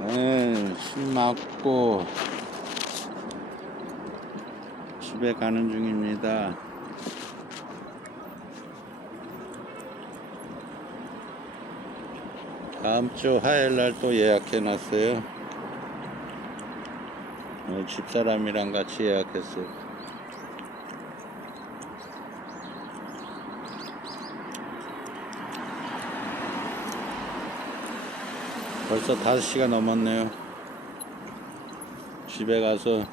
네, 술 맞고 집에 가는 중입니다. 다음 주 화요일 날 또 예약해 놨어요. 어, 집사람이랑 같이 예약했어요. 벌써 5시가 넘었네요. 집에 가서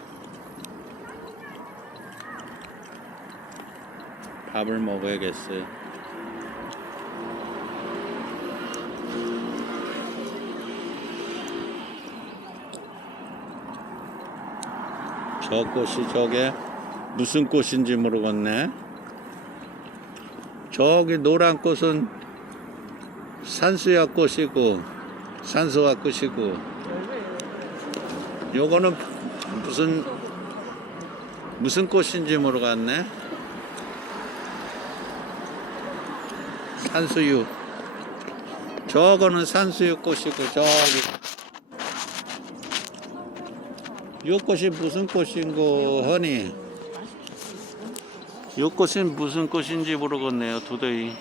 밥을 먹어야겠어요. 저 꽃이 저게 무슨 꽃인지 모르겠네. 저기 노란 꽃은 산수야 꽃이고 산소화 꽃이고 요거는 무슨 무슨 꽃인지 모르겠네. 산수유. 저거는 산수유 꽃이고 저기 요 꽃이 무슨 꽃인고 허니 요 꽃은 무슨 꽃인지 모르겠네요 도저히